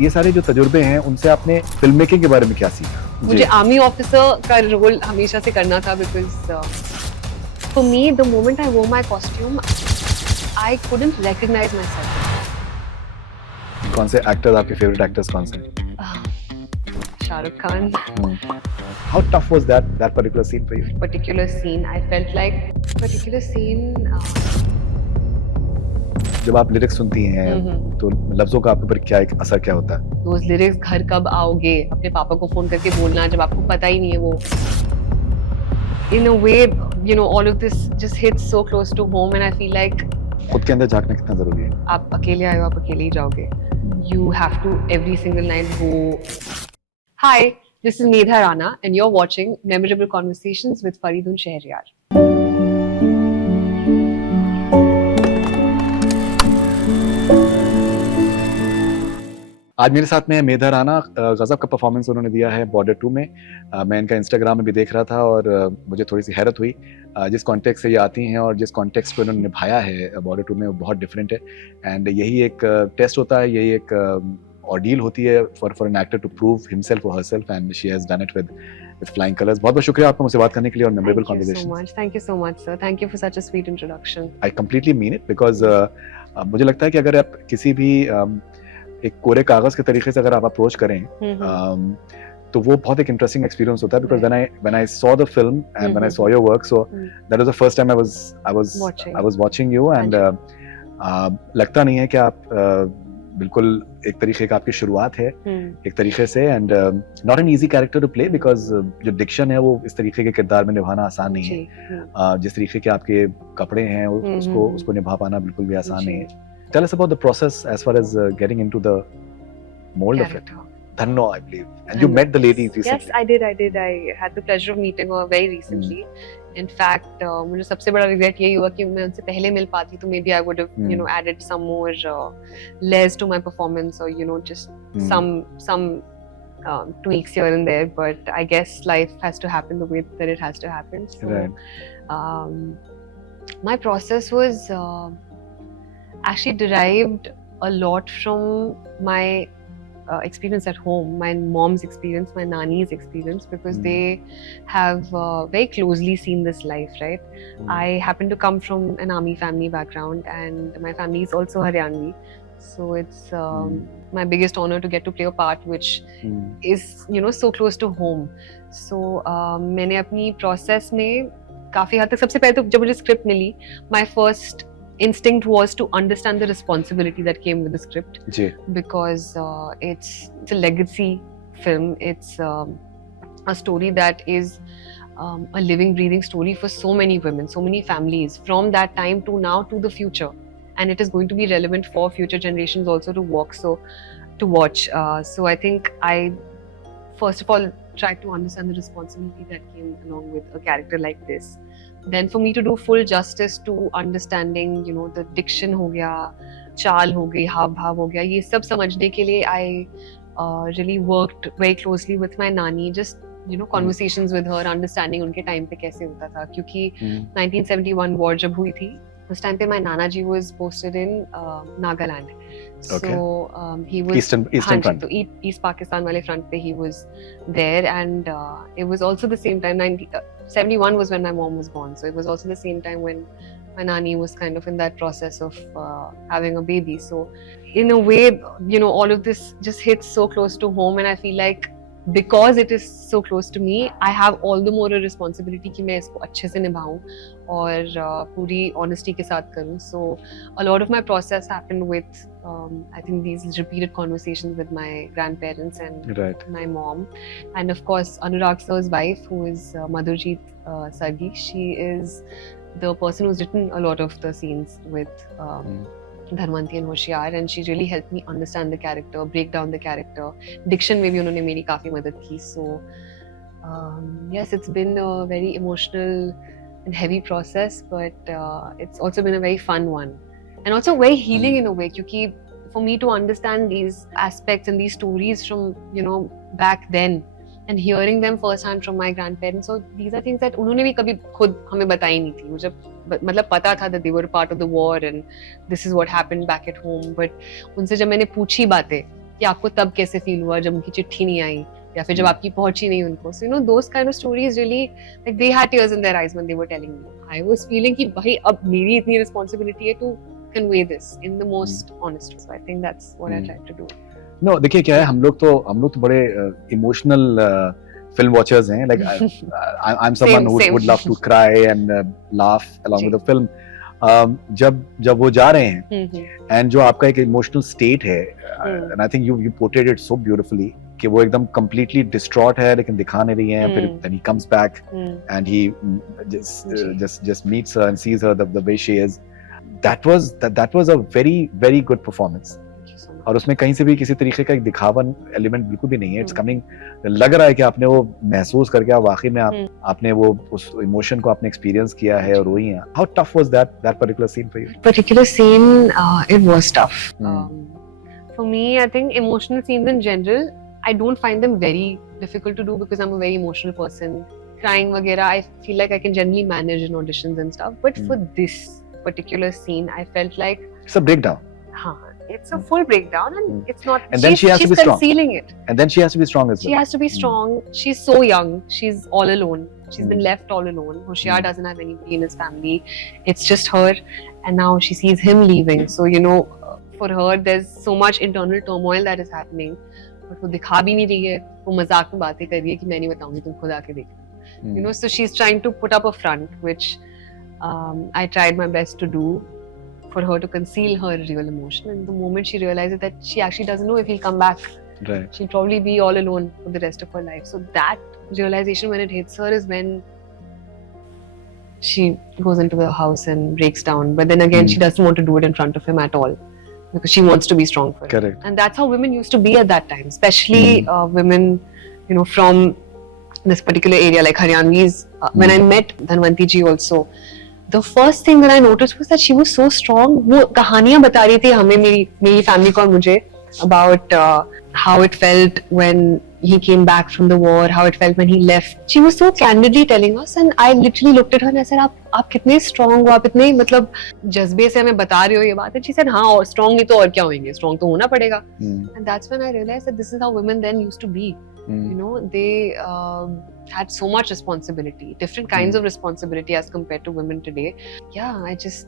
ये सारे जो तजुर्बे हैं उनसे आपने फिल्म मेकिंग के बारे में क्या सीखा? मुझे आर्मी ऑफिसर का रोल हमेशा से करना था because for me the moment I wore my costume I couldn't recognise myself. कौन से एक्टर्स आपके फेवरेट एक्टर्स कौन से? Shahrukh Khan. How tough was that particular scene for you? Particular scene I felt like particular scene जब आप lyrics सुनती हैं तो लफ्जों का आपके ऊपर क्या एक असर क्या होता है? those lyrics घर कब आओगे अपने पापा को फोन करके बोलना जब आपको पता ही नहीं है वो। In a way, you know, all of this just hits so close to home and I feel like खुद के अंदर झांकना कितना जरूरी है? आप अकेले आए हो आप अकेले ही जाओगे। You have to every single night go. Hi, this is Medha Rana and you're watching Memorable Conversations with Faridun Shehryar. आज मेरे साथ में है मेधा राणा। गजब का परफॉर्मेंस उन्होंने दिया है बॉर्डर 2 में। मैं इनका इंस्टाग्राम में भी देख रहा था और मुझे थोड़ी सी हैरत हुई जिस कॉन्टेक्स्ट से ये आती हैं और जिस कॉन्टेक्स्ट को इन्होंने निभाया है बॉर्डर 2 में वो बहुत डिफरेंट है। एंड यही एक टेस्ट होता है, यही एक ऑर्डील होती है for an actor to prove himself और herself and she has done it with flying colours. बहुत बहुत शुक्रिया आपका मुझसे बात करने के लिए और memorable conversation. Thank you so much sir. Thank you for such a sweet introduction. I completely mean it because मुझे लगता है कि अगर आप किसी भी एक कोरे कागज के तरीके से अगर आप अप्रोच करें तो वो बहुत एक इंटरेस्टिंग एक्सपीरियंस होता है because when I saw the film and when I saw your work so that was the first time I was watching you and लगता नहीं है कि आप बिल्कुल एक तरीके का आपकी शुरुआत है एक तरीके से and not an easy character to play because जो डिक्शन है वो इस तरीके के किरदार में निभाना आसान नहीं है। जिस तरीके के आपके कपड़े हैं उसको निभा पाना बिल्कुल भी आसान नहीं है। Tell us about the process as far as getting into the mold of it. Dhanno, I believe. And you met the lady recently. Yes, I did. I had the pleasure of meeting her very recently. In fact, मुझे सबसे बड़ा regret यही हुआ कि मैं उनसे पहले मिल पाती तो maybe I would have, you know, added some more layers to my performance or, you know, just some tweaks here and there. But I guess life has to happen the way that it has to happen. So, my process was actually derived a lot from my experience at home, my mom's experience, my nanny's experience, because they have very closely seen this life, right? I happen to come from an army family background and my family is also Haryanvi. So it's my biggest honor to get to play a part which is, you know, so close to home. So मैंने अपनी process में काफी हद तक सबसे पहले तो जब मुझे script milli, my first instinct was to understand the responsibility that came with the script because it's a legacy film. It's a story that is a living breathing story for so many women, so many families from that time to now to the future, and it is going to be relevant for future generations also to watch. So I think I first of all tried to understand the responsibility that came along with a character like this. Then for me to do full justice to understanding, you know, the diction हो गया, चाल हो गई, हाव भाव हो गया, ये सब समझने के लिए I really worked very closely with my nani, just, you know, conversations with her, understanding उनके टाइम पे कैसे होता था क्योंकि 1971 war जब हुई थी उस टाइम पे my nana ji was posted in Nagaland. So he was Eastern front. तो East Pakistan वाले front पे he was there and it was also the same time 71 was when my mom was born, so it was also the same time when my nanny was kind of in that process of having a baby. So in a way, you know, all of this just hits so close to home and I feel like because it is so close to me, I have all the more a responsibility कि मैं इसको अच्छे से निभाऊं और पूरी honesty के साथ करूं. So a lot of my process happened with I think these repeated conversations with my grandparents and my mom, and of course Anurag sir's wife, who is Madhurjeet Sargi. She is the person who's written a lot of the scenes with धर्मंती and होशियार, and she really helped me understand the character, break down the character. Diction में भी उन्होंने मेरी काफी मदद की. So yes, it's been a very emotional and heavy process, but it's also been a very fun one and also very healing in a way क्योंकि for me to understand these aspects and these stories from, you know, back then and hearing them first hand from my grandparents, so these are things that उन्होंने भी कभी खुद हमें बताई नहीं थी. मुझे मतलब पता था that they were part of the war and this is what happened back at home, but उनसे जब मैंने पूछी बातें कि आपको तब कैसे फील हुआ जब उनकी चिट्ठी नहीं आई या फिर जब आपकी पहुंची नहीं उनको. So you know those kind of stories really like they had tears in their eyes when they were telling me. I was feeling कि भाई अब मेरी इतनी responsibility है to convey this in the most honest way. So I think that's what I tried to do. No, देखिए क्या है, हम लोग तो बड़े इमोशनल film watchers हैं. Like I'm someone who would love to cry and laugh along with the film. जब वो जा रहे हैं and जो आपका एक emotional state है, and I think you portrayed it so beautifully कि वो एकदम completely distraught है लेकिन दिखा नहीं रही है. फिर then he comes back and he just meets her and sees her the way she is. That was a very very good performance. और उसमें कहीं से भी किसी तरीके का एक दिखावन एलिमेंट बिल्कुल भी नहीं है. इट्स कमिंग, लग रहा है कि आपने वो महसूस करके आप वाकई में आपने वो उस इमोशन को आपने एक्सपीरियंस किया है और रोई हैं. How tough was that particular scene for you? Particular scene, it was tough. For me, I think emotional scenes in general, I don't find them very difficult to do because I'm a very emotional person. Crying वगैरह, I feel like I can generally manage in auditions and stuff. But for this particular scene, I felt like it's a breakdown. It's a full breakdown, and it's not. And then she has to be strong. She's concealing it. And then she has to be strong as well. She has to be strong. She's so young. She's all alone. She's been left all alone. Hoshiar doesn't have anybody in his family. It's just her, and now she sees him leaving. So you know, for her, there's so much internal turmoil that is happening. But वो दिखा भी नहीं रही है. वो मजाक में बातें कर रही है कि मैं नहीं बताऊंगी, तुम खुद आके देखो. You know, so she's trying to put up a front, which I tried my best to do, for her to conceal her real emotion. And the moment she realizes that she actually doesn't know if he'll come back, right, she'll probably be all alone for the rest of her life. So that realization, when it hits her, is when she goes into the house and breaks down. But then again, she doesn't want to do it in front of him at all because she wants to be strong for him. Correct. And that's how women used to be at that time, especially women, you know, from this particular area, like Haryanvis. When I met Dhanwanti ji also, the first thing that I noticed was that she was so strong. वो कहानियाँ बता रही थी हमें, मेरी family को और मुझे, about how it felt when he came back from the war, how it felt when he left. She was so candidly telling us, and I literally looked at her and I said, आप कितने strong हो, आप इतने मतलब जज्बे से हमें बता रहे हो ये बात. And she said, हाँ, और strong नहीं तो और क्या होंगे, strong तो होना पड़ेगा. And that's when I realized that this is how women then used to be. You know, they had so much responsibility, different kinds of responsibility as compared to women today. Yeah, I just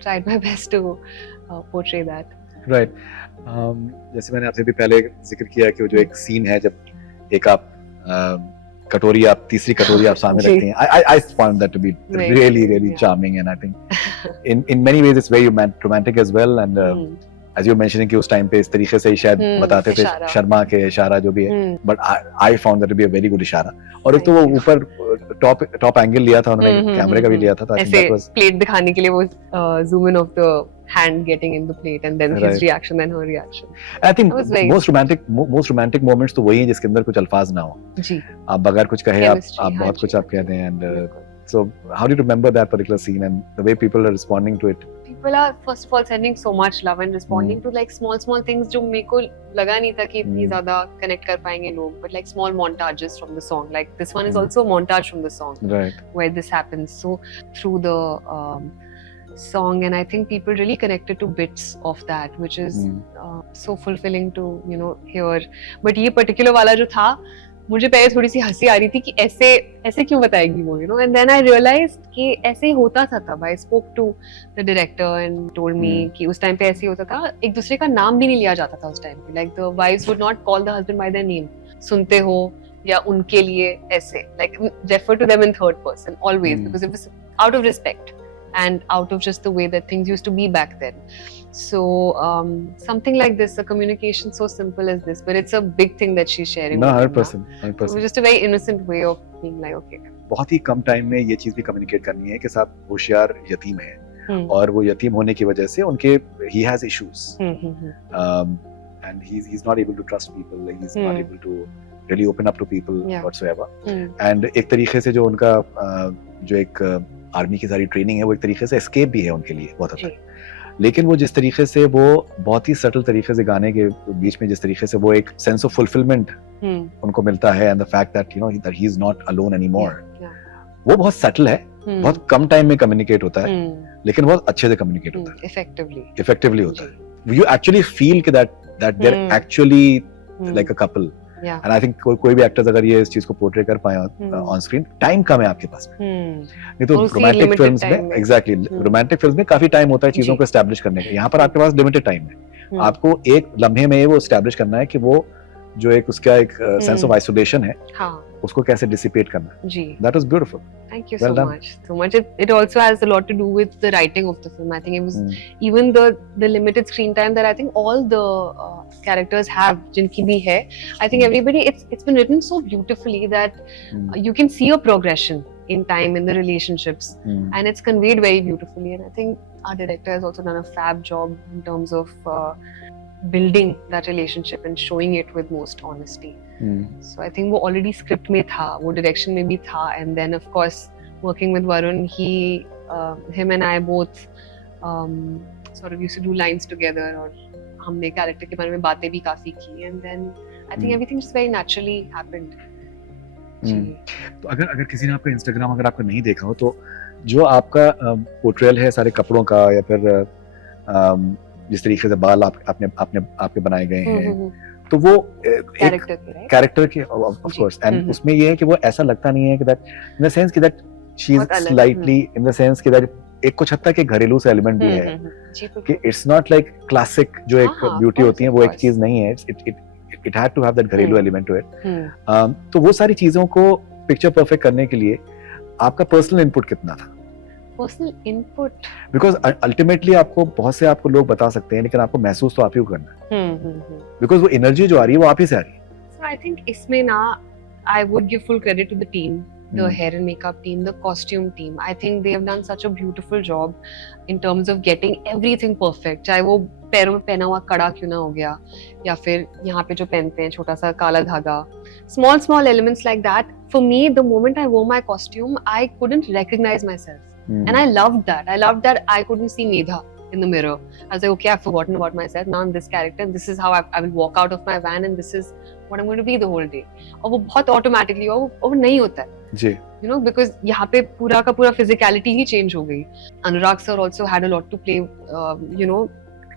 tried my best to portray that. Right. जैसे मैंने आपसे भी पहले जिक्र किया कि वो जो एक सीन है जब एक आप कटोरी, आप तीसरी कटोरी आप सामने रखते हैं. I found that to be really charming, and I think in many ways it's very romantic as well. And as you were mentioning कि उस टाइम पे इस तरीके से ही शायद बताते थे शर्मा के इशारा जो भी है, but I found that to be a very good इशारा. और एक तो वो ऊपर टॉप एंगल लिया था उन्होंने, कैमरे का भी लिया था, ऐसे प्लेट दिखाने के लिए वो zoom in of the hand getting in the plate and then his reaction and her reaction. I think most romantic moments तो वही है जिसके अंदर कुछ अल्फाज ना हो. जी. आप बगैर कुछ कहे आप बहुत कुछ आप कहते हैं. And so how do you remember that particular scene and the way people are responding to it? People are first of all sending so much love and responding to like small things जो मेरे को लगा नहीं था कि इतनी ज़्यादा connect कर पाएंगे लोग, but like small montages from the song. Like this one is also a montage from the song, right, where this happens. So through the song, and I think people really connected to bits of that, which is so fulfilling to, you know, hear. But ये particular वाला जो था, मुझे पहले थोड़ी सी हंसी आ रही थी कि ऐसे क्यों बताएगी वो, you know, and then I realized कि ऐसे ही होता था तब. I spoke to the director and told me कि उस टाइम पे ऐसे ही होता था, एक दूसरे का नाम भी नहीं लिया जाता था उस टाइम पे. Like the wives would not call the husband by their name. सुनते हो या उनके लिए ऐसे, like refer to them in third person always, because it was out of respect and out of just the way that things used to be back then. So something like this, a communication so simple as this, but it's a big thing that she's sharing. No, 100%. It was just a very innocent way of being like, okay. बहुत ही कम time में ये चीज भी communicate करनी है कि साहब होशियार यतीम है, और वो यतीम होने की वजह से उनके he has issues, and he's not able to trust people, like he's not able to really open up to people whatsoever. And एक तरीके से जो उनका जो एक आर्मी की सारी ट्रेनिंग है वो एक तरीके से एस्केप भी है उनके लिए बहुत हद तक. लेकिन वो जिस तरीके से वो बहुत ही सटल तरीके से गाने के बीच में जिस तरीके से वो एक सेंस ऑफ फुलफिलमेंट उनको मिलता है, and the fact that you know that he is not alone anymore, वो बहुत सटल है, बहुत कम टाइम में कम्युनिकेट होता है, लेकिन बहुत अच्छे से कम्युनिकेट होता है, इफेक्टिवली होता है. यू एक्चुअली फील कि that that they're actually like a couple. Yeah. And I think कोई भी एक्टर्स अगर ये इस चीज को पोर्ट्रे कर पाए ऑन स्क्रीन, टाइम कम है आपके पास में। नहीं तो रोमांटिक फिल्म्स में एग्जैक्टली रोमांटिक फिल्म्स में काफी टाइम होता है चीजों को एस्टैब्लिश करने का, यहाँ पर आपके पास लिमिटेड टाइम है। आपको एक लम्हे में वो एस्टैब्लिश करना है कि वो जो एक उसका एक सेंस ऑफ आइसोलेशन है, उसको कैसे डिसिपेट करना है। जी, that was beautiful. Thank you so much. It also has a lot to do with the writing of the film. I think it was even the limited screen time that I think all the characters have, जिनकी भी है, I think everybody it's been written so beautifully that you can see a progression in time in the relationships, and it's conveyed very beautifully. And I think our director has also done a fab job in terms of building that relationship and showing it with most honesty. So I think वो already script में था, वो direction में भी था, and then of course working with Varun, him and I both sort of used to do lines together, और हमने character के बारे में बातें भी काफी की, and then I think everything just very naturally happened. तो अगर किसी ने आपका Instagram अगर आपका नहीं देखा हो, तो जो आपका पोर्ट्रेयल है सारे कपड़ों का, या फिर जिस तरीके से बाल आपके बनाए गए हैं, तो वो कैरेक्टर के ऑफ कोर्स, एंड उसमें ये है कि वो ऐसा लगता नहीं है कि दैट इन द सेंस कि that she is slightly in the sense कि दैट एक कुछ हद तक एक घरेलू सा एलिमेंट भी है, कि इट्स नॉट लाइक क्लासिक जो एक ब्यूटी होती है, वो एक चीज नहीं है, it had to have that घरेलू एलिमेंट टू इट। तो वो सारी चीजों को पिक्चर परफेक्ट करने के लिए आपका पर्सनल इनपुट कितना था? पर्सनल इनपुट, बिकॉज अल्टीमेटली आपको लोग बता सकते हैं, लेकिन आपको महसूस तो आप ही को करना है, बिकॉज वो एनर्जी जो आ रही है वो आप ही से आ रही है। So I think इसमें ना I would give full credit to the team, the hair and makeup team, the costume team. I think they have done such a beautiful job in terms of getting everything perfect. चाहे वो पैरों में पहना हुआ कड़ा क्यों ना हो गया, या फिर यहाँ पे जो पहनते हैं छोटा सा काला धागा, small elements like that. For me, the moment I wore my costume, I couldn't recognize myself. And I loved that. I couldn't see Medha in the mirror. I was like, okay, I've forgotten about myself. Now I'm this character, and this is how I will walk out of my van, and this is what I'm going to be the whole day. और वो बहुत automatically वो नहीं होता है जी, you know, because यहाँ पे पूरा का पूरा physicality ही change हो गई. Anurag sir also had a lot to play. You know,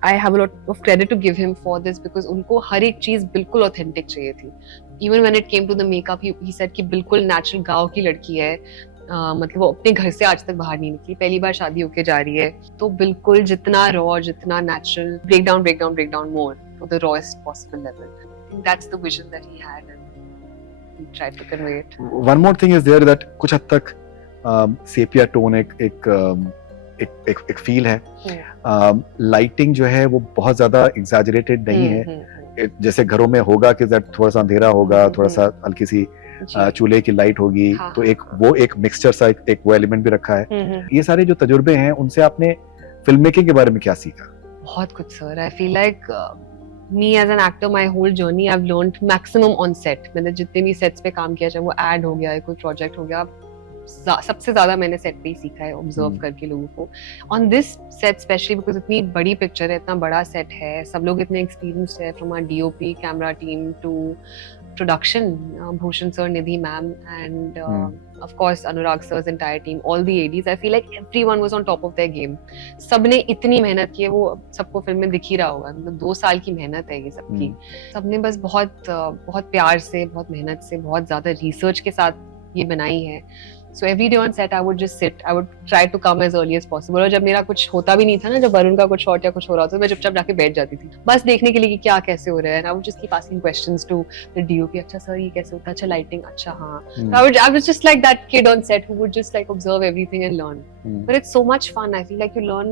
I have a lot of credit to give him for this, because उनको हर एक चीज बिल्कुल authentic चाहिए थी. Even when it came to the makeup, he said कि बिल्कुल natural गाँव की लड़की है. मतलब वो अपने घर से आज तक बाहर नहीं निकली, पहली बार शादी होके जा रही है, तो बिल्कुल जितना रॉ, जितना natural, breakdown more to the rawest possible level. I think that's the vision that he had, and he tried to convey it. One more thing is there that कुछ हद तक सेपिया टोन एक feel है, lighting जो है वो बहुत ज्यादा एग्जैजरेटेड नहीं है, जैसे घरों में होगा कि थोड़ा सा अंधेरा होगा, थोड़ा सा हल्की सी चूल्हे की लाइट होगी, तो एक मिक्सचर सा एक वो एलिमेंट भी रखा है। ये सारे जो तजुर्बे हैं, उनसे आपने फिल्म मेकिंग के बारे में क्या सीखा? बहुत कुछ sir. I feel like me as an actor, my whole journey I've learned maximum on set. मैंने जितने भी सेट्स पे काम किया, चाहे वो एड हो गया, कोई प्रोजेक्ट हो गया, सबसे ज्यादा मैंने सेट पे ही सीखा है, ऑब्जर्व करके लोगों को। On this set specially because इतनी बड़ी पिक्चर है, इतना बड़ा सेट है, सब लोग इतने एक्सपीरियंस्ड है, from our DOP, camera team to production, Bhushan sir, Nidhi ma'am, and of course Anurag sir's entire team, all the ADs. I feel like everyone was on top of their game. सबने इतनी मेहनत की है, वो सबको film में दिख ही रहा होगा, मतलब 2 साल की मेहनत है ये सबकी। सबने बस बहुत प्यार से, बहुत मेहनत से, बहुत ज्यादा रिसर्च के साथ ये बनाई है। So every day on set I would just sit, I would try to come as early as possible. और जब मेरा कुछ होता भी नहीं था ना, जब वरुण का कुछ शॉट या कुछ हो रहा था, तो मैं चुपचाप जाके बैठ जाती थी, बस देखने के लिए कि क्या कैसे हो रहा है। And I would just keep asking questions to the DOP. अच्छा सर ये कैसे होता है, अच्छा लाइटिंग, अच्छा हाँ। I was just like that kid on set who would just like observe everything and learn. But it's so much fun. I feel like you learn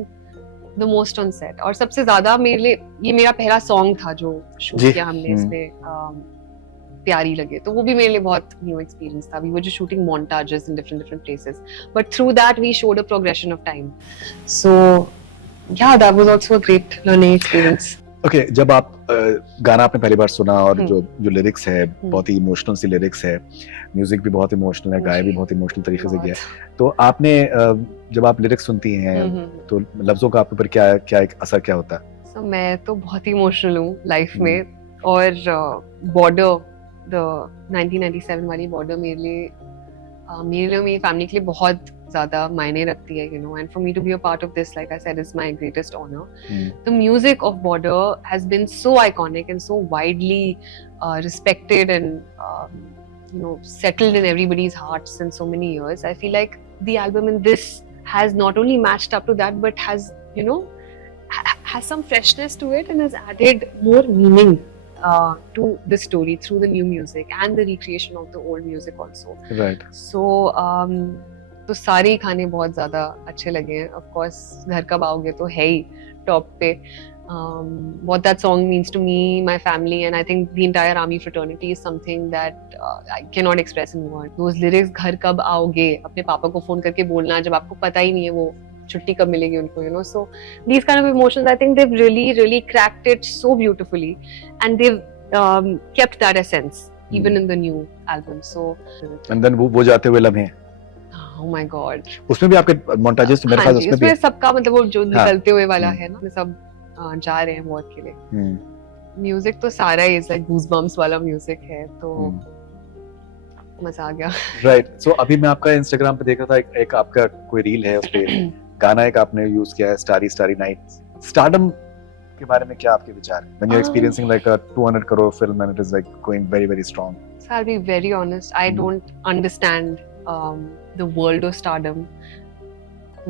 the most on set. और सबसे ज्यादा मेरे लिए ये मेरा पहला सॉन्ग था जो शूट किया हमने इसमें, प्यारी लगे, तो वो भी मेरे लिए बहुत न्यू एक्सपीरियंस था। We were just shooting montages in different places, but through that we showed a progression of time. So yeah, that was also a great learning experience. Okay, जब आप गाना आपने पहली बार सुना और जो लिरिक्स है, बहुत ही इमोशनल सी लिरिक्स है, म्यूजिक भी बहुत इमोशनल है, गाया भी बहुत इमोशनल तरीके से गया, तो आपने जब आप लिरिक्स सुनती हैं तो लफ्जों का आप पर क्या एक असर क्या होता है? So मैं तो बहुत ही इमोशनल हूँ लाइफ में, और बॉर्डर, द 1997 वाली बॉर्डर मेरे लिए मेरी फैमिली के लिए बहुत ज़्यादा मायने रखती है, you know, and for me to be a part of this, like I said, is my greatest honor. Hmm. The music of Border has been so iconic and so widely respected and you know, settled in everybody's hearts in so many years. I feel like the album in this has not only matched up to that, but has, you know, has some freshness to it and has added more meaning to the story through the new music and the recreation of the old music also. Right. So तो सारे ही खाने बहुत ज़्यादा अच्छे लगे हैं. Of course, घर कब आओगे तो है ही top पे. What that song means to me, my family, and I think the entire army fraternity is something that I cannot express in words. Those lyrics, घर कब आओगे, अपने पापा को फोन करके बोलना जब आपको पता ही नहीं है वो छुट्टी कब मिलेगी उनको, you know. So these kind of emotions, I think they've really cracked it so beautifully, and they've kept that essence even in the new album. So and then वो जाते हुए लम्हे, oh my god, उसमें भी आपके montages तो मेरे ख्याल उसमें भी सबका मतलब वो जो निकलते हुए वाला है ना, सब जा रहे हैं वॉर के लिए. म्यूजिक तो सारा ही इज लाइक गूज़बम्प्स वाला म्यूजिक है, तो मजा आ गया. राइट. सो अभी मैं आपका इंस्टाग्राम पे देख रहा था, एक आपका कोई रील है, उस पे गाना एक आपने यूज किया है, स्टारी स्टारी नाइट्स. स्टारडम के बारे में क्या आपके विचार हैं? When you're experiencing like a 200 crore film and it is like going very strong. So I'll be very honest, I don't understand the world of stardom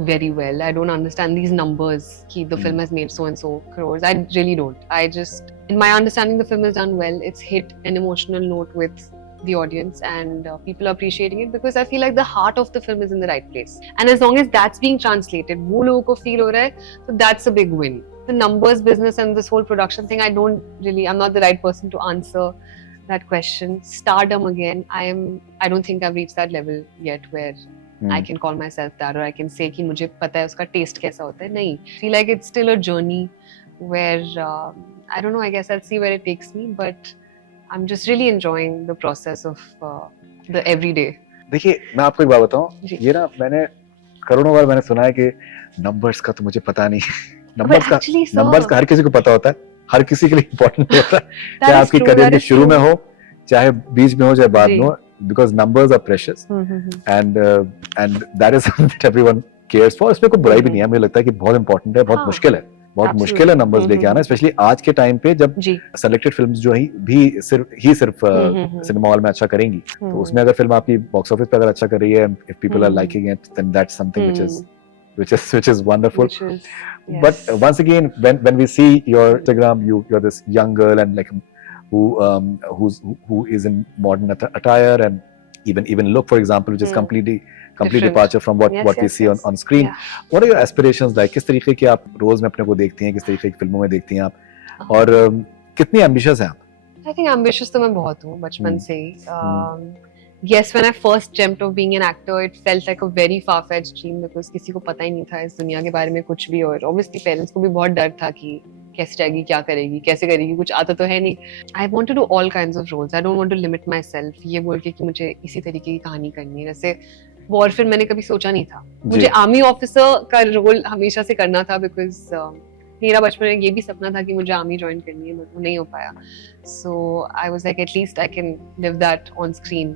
very well. I don't understand these numbers ki the film has made so and so crores. I really don't. I just, in my understanding, the film has done well. It's hit an emotional note with the audience, and people are appreciating it because I feel like the heart of the film is in the right place. And as long as that's being translated, wo logo ko feel ho raha hai, so that's a big win. The numbers business and this whole production thing, I'm not the right person to answer that question. Stardom again, I don't think I've reached that level yet where I can call myself that, or I can say कि मुझे पता है उसका taste कैसा होता है. नहीं, I feel like it's still a journey where I don't know, I guess I'll see where it takes me, but I'm just really enjoying the process of the everyday. देखिए, मैं आपको एक बात बताऊं, ये ना मैंने करोड़ों बार मैंने सुना है कि नंबर्स का तो मुझे पता नहीं. नंबर्स का हर किसी को पता होता है, हर किसी के लिए इम्पोर्टेंट होता है, चाहे आपकी करियर के शुरू में हो, चाहे बीच में हो, चाहे बाद में हो, because numbers are precious. And that is something that everyone cares for. इसमें कोई बुराई भी नहीं है, मुझे लगता है कि बहुत इम्पोर्टेंट है, बहुत मुश्किल है, बहुत मुश्किल है नंबर्स लेके आना, स्पेशली आज के टाइम पे जब सेलेक्टेड फिल्म्स जो भी सिर्फ सिनेमा हॉल में अच्छा करेंगी, तो उसमें अगर फिल्म आपकी बॉक्स ऑफिस पे अगर अच्छा कर रही है, if people are liking it, then that's something which is wonderful. But once again, when we see your Instagram, you're this young girl and like who is in modern attire and even look, for example, which is complete departure from what we see on screen. What are your aspirations like? किस तरीके के आप रोज में अपने को देखती हैं, किस तरीके की फिल्मों में देखती हैं आप, और कितनी ambitious हैं आप? I think ambitious तो मैं बहुत हूँ बचपन से ही. Yes, when I first dreamt of being an actor, it felt like a very far-fetched dream because किसी को पता ही नहीं था इस दुनिया के बारे में कुछ भी, और obviously parents को भी बहुत डर था कि कैसे जाएगी, क्या करेगी, कैसे करेगी, कुछ आता तो है नहीं. I want to do all kinds of roles. I don't want to limit myself. ये बोल के कि मुझे इसी तरीके की कहानी करनी है. जैसे वॉरफेयर मैंने कभी सोचा नहीं था. मुझे आर्मी ऑफिसर का रोल हमेशा से करना था बिकॉज मेरा बचपन में ये भी सपना था कि मुझे आर्मी ज्वाइन करनी है, बट वो नहीं हो पाया. So I was like at least I can live that on screen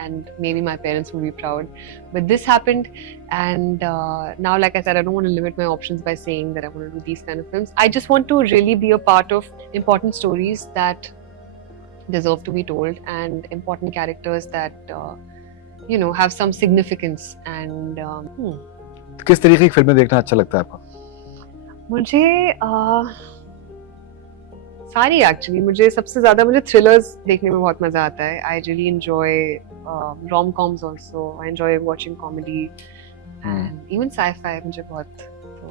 and maybe my parents would be proud. But this happened, and now, like I said, I don't want to limit my options by saying that I want to do these kind of films. I just want to really be a part of important stories that deserve to be told and important characters that you know, have some significance. And तो किस तरीके की फिल्में देखना अच्छा लगता है आपको? मुझे सारी एक्चुअली, मुझे सबसे ज्यादा मुझे थ्रिलर्स देखने में बहुत मजा आता है. I really enjoy rom-coms also. I enjoy watching comedy and even sci-fi. मुझे बहुत.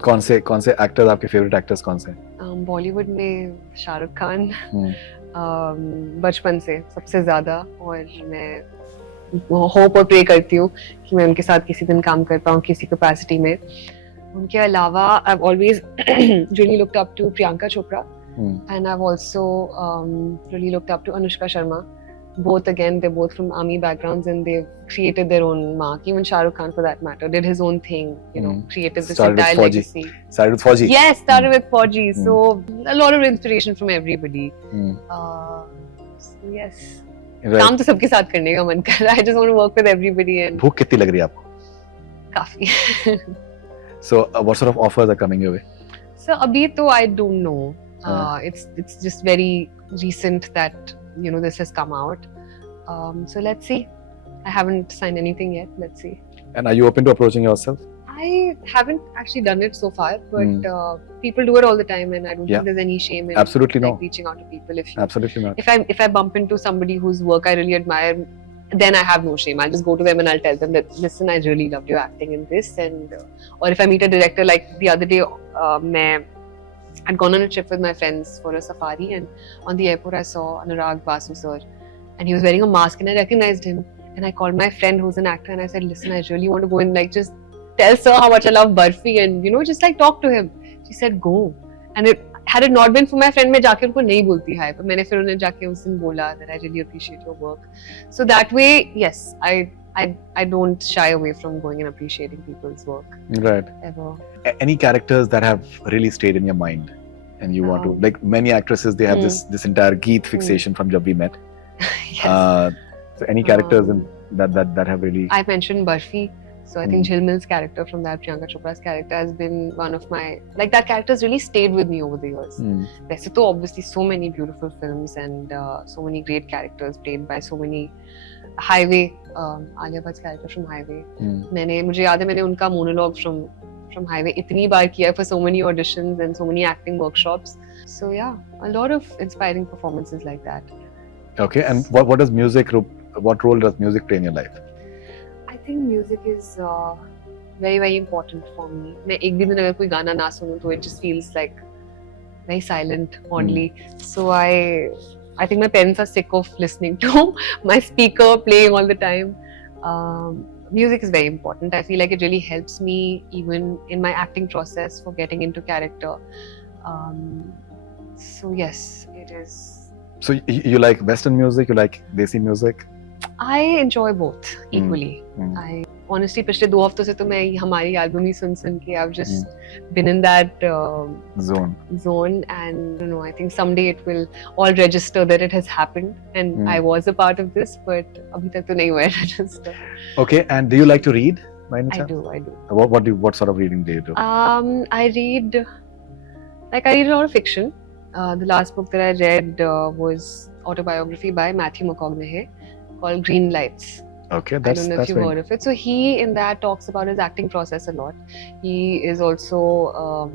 कौन से एक्टर्स आपके फेवरेट एक्टर्स कौन से हैं? बॉलीवुड में शाहरुख खान बचपन से सबसे ज्यादा, और मैं होप और प्रे करती हूँ कि मैं उनके साथ किसी दिन काम कर पाऊँ किसी कैपेसिटी में. उनके अलावा I have always really looked up to Priyanka Chopra. And I've also really looked up to Anushka Sharma. Both, again, they're both from army backgrounds and they've created their own mark. Even Shah Rukh Khan, for that matter, did his own thing, you know, created this entire legacy. Started with Fauji. Yes, started with Fauji. So, a lot of inspiration from everybody. So yes. काम तो सबके साथ करने का मन कर रहा है. I just want to work with everybody. And भूख कितनी लग रही है आपको? काफी. So, what sort of offers are coming your way? So abhi to I don't know. It's just very recent that this has come out. So let's see. I haven't signed anything yet. Let's see. And are you open to approaching yourself? I haven't actually done it so far, but people do it all the time, and I don't Yeah. think there's any shame in Absolutely like, no. reaching out to people. Absolutely not. If I bump into somebody whose work I really admire, then I have no shame. I'll just go to them and I'll tell them that, listen, I really loved your acting in this, and or if I meet a director, like the other day, I'd gone on a trip with my friends for a safari, and on the airport I saw Anurag Basu sir, and he was wearing a mask, and I recognized him, and I called my friend who's an actor, and I said, listen, I really want to go and like just tell sir how much I love Barfi, and just like talk to him. She said, go. And had it not been for my friend, मैं जाके उनको नहीं बोलती हाय, पर मैंने फिर उन्हें जाके उस दिन बोला that I really appreciate your work. So that way, yes, I don't shy away from going and appreciating people's work Right. ever. Any characters that have really stayed in your mind, and you want to, like many actresses, they have this entire Geet fixation from Jab We Met. Yes. So any characters in that have really. I mentioned Barfi. So I think Jhilmil's character from that, Priyanka Chopra's character, has been one of my, like that character has really stayed with me over the years. वैसे तो obviously so many beautiful films and so many great characters played by so many. Highway, Alia Bhatt's character from Highway. मुझे याद है मैंने उनका monologue from Highway इतनी बार किया for so many auditions and so many acting workshops. So yeah, a lot of inspiring performances like that. Okay, and what does music? What role does music play in your life? I think music is very very important for me. मैं एक भी दिन अगर कोई गाना ना सुनूं तो it just feels like very silent oddly. So I think my parents are sick of listening to my speaker playing all the time. Music is very important. I feel like it really helps me even in my acting process for getting into character. So yes, it is. So you like Western music? You like Desi music? I enjoy both equally. I honestly पिछले 2 हफ्तों से तो मैं हमारी album ही सुन के I've just been in that zone, and I think someday it will all register that it has happened and I was a part of this, but अभी तक तो नहीं हुआ है register. Okay, and do you like to read by any chance? I do. What sort of reading do you do? I read a lot of fiction. The last book that I read was autobiography by Matthew McConaughey called Green Lights. Okay, I don't know if you've heard of it. So he in that talks about his acting process a lot. He is also,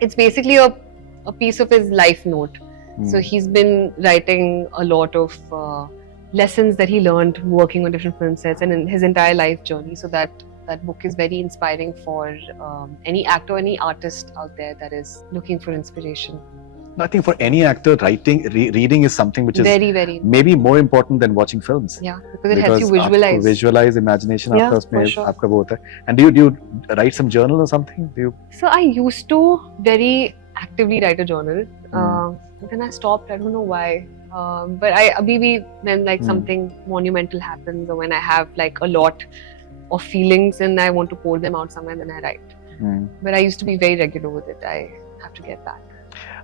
it's basically a piece of his life note. So he's been writing a lot of lessons that he learned working on different film sets and in his entire life journey. So that book is very inspiring for any actor, any artist out there that is looking for inspiration. I think for any actor, reading is something which is very, very maybe more important than watching films. Yeah, because it helps you visualize. Visualize imagination. Yeah, for sure. आपका वो होता है. And do you write some journal or something? So I used to very actively write a journal. Then I stopped. I don't know why. But when like something monumental happens, or when I have like a lot of feelings and I want to pour them out somewhere, then I write. But I used to be very regular with it. I have to get back.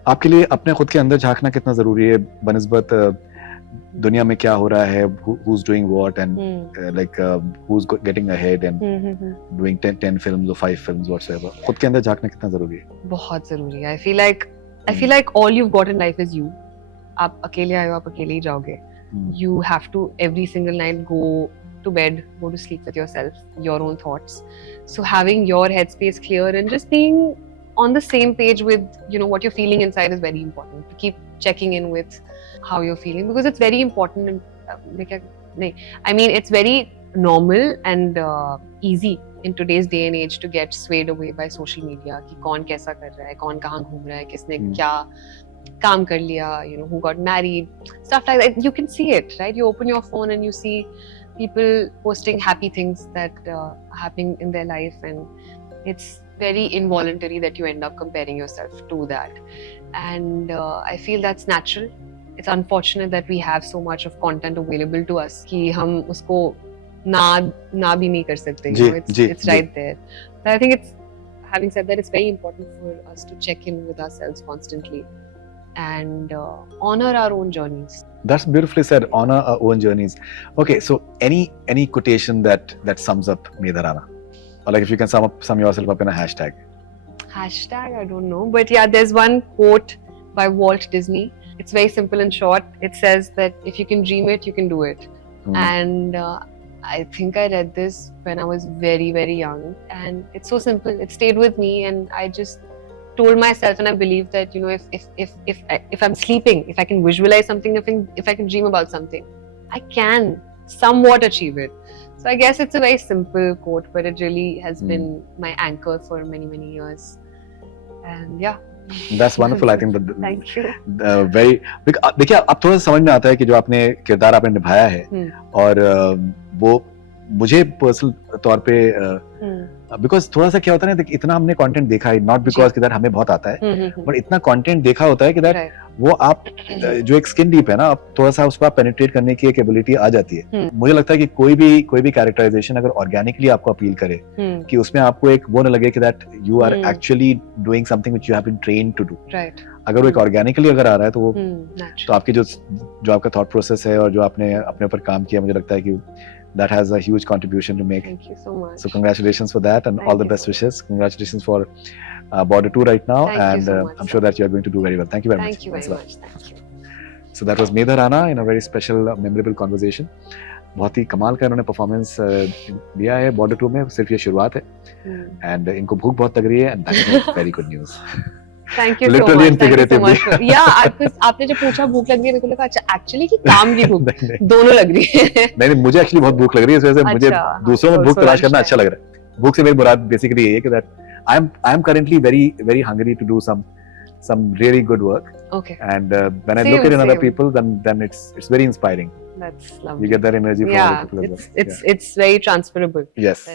आपके लिए अपने खुद के अंदर झांकना कितना जरूरी है बनिस्बत दुनिया में क्या हो रहा है, who's doing what and who's getting ahead and doing 10 films or 5 films whatsoever. खुद के अंदर झांकना कितना जरूरी है? बहुत जरूरी है. I feel like all you've got in life is you. आप अकेले आए हो, आप अकेले ही जाओगे. You have to every single night go to bed, go to sleep with yourself, your own thoughts. So having your headspace clear and just being on the same page with what you're feeling inside is very important. To keep checking in with how you're feeling, because it's very important. And I mean, it's very normal and easy in today's day and age to get swayed away by social media. कि कौन कैसा कर रहा है, कौन कहाँ घूम रहा है, किसने क्या काम कर लिया, who got married, stuff like that. You can see it, right? You open your phone and you see people posting happy things that are happening in their life, and it's very involuntary that you end up comparing yourself to that. And I feel that's natural. It's unfortunate that we have so much of content available to us कि हम उसको ना भी नहीं कर सकते. It's right there. But I think having said that, it's very important for us to check in with ourselves constantly and honor our own journeys. That's beautifully said. Honor our own journeys. Okay, so any quotation that sums up Medha Rana? or like if you can sum yourself up in a hashtag. Hashtag, I don't know. But yeah, there's one quote by Walt Disney. It's very simple and short. It says that if you can dream it, you can do it. And I think I read this when I was very, very young. And it's so simple. It stayed with me, and I just told myself, and I believe that, you know, if I'm sleeping, if I can visualize something, if I can dream about something, I can somewhat achieve it. So I guess it's a very simple quote, but it really has been my anchor for many, many years. And yeah. That's wonderful. I think that Thank you. very देखिए अब थोड़ा सा समझ में आता है कि जो आपने किरदार आपने निभाया है और वो मुझे पर्सनल तौर पे बिकॉज थोड़ा सा क्या होता है ना, इतना हमने कंटेंट देखा है, नॉट बिकॉज कि दैट हमें बहुत आता है, बट इतना कंटेंट देखा होता है कि दैट वो आप जो एक स्किन डीप है ना, आप थोड़ा सा उसको आप पेनिट्रेट करने की एक एबिलिटी आ जाती है. मुझे लगता है कि कोई भी कैरेक्टराइजेशन अगर ऑर्गेनिकली आपको अपील करे कि उसमें आपको एक वो ना लगे कि that you are actually doing something which you have been trained to do. अगर वो एक ऑर्गेनिकली अगर आ रहा है तो वो तो आपकी जो आपका थॉट प्रोसेस है और जो आपने अपने ऊपर काम किया, मुझे लगता है कि that has a huge contribution to make. Thank you so much. So congratulations for that, and all the best wishes. Congratulations for Border 2 right now, and so much, I'm sure that you are going to do very well. Thank you very much. Thank you very much. Thank you. So that was Medha Rana in a very special, memorable conversation. बहुत ही कमाल का इन्होंने performance दिया है border 2 में. सिर्फ ये शुरुआत है, एंड इनको भूख बहुत लग रही है, and that is very good news. Thank you Literally so much. Thank you so much. figuratively. Yeah, आपने जब पूछा भूख लग रही है, मेरे को लगा अच्छा एक्चुअली कि काम की भूख दोनों लग रही है. नहीं, मुझे एक्चुअली बहुत भूख लग रही है, इस वजह से मुझे दूसरों में भूख तलाश करना अच्छा लग रहा है. भूख से मेरी मुराद बेसिकली ये है कि that I am currently very hungry to do some really good work. Okay. And when I look at other people, then it's very inspiring. That's lovely. You get that energy from other people as well. It's very transferable. Yes.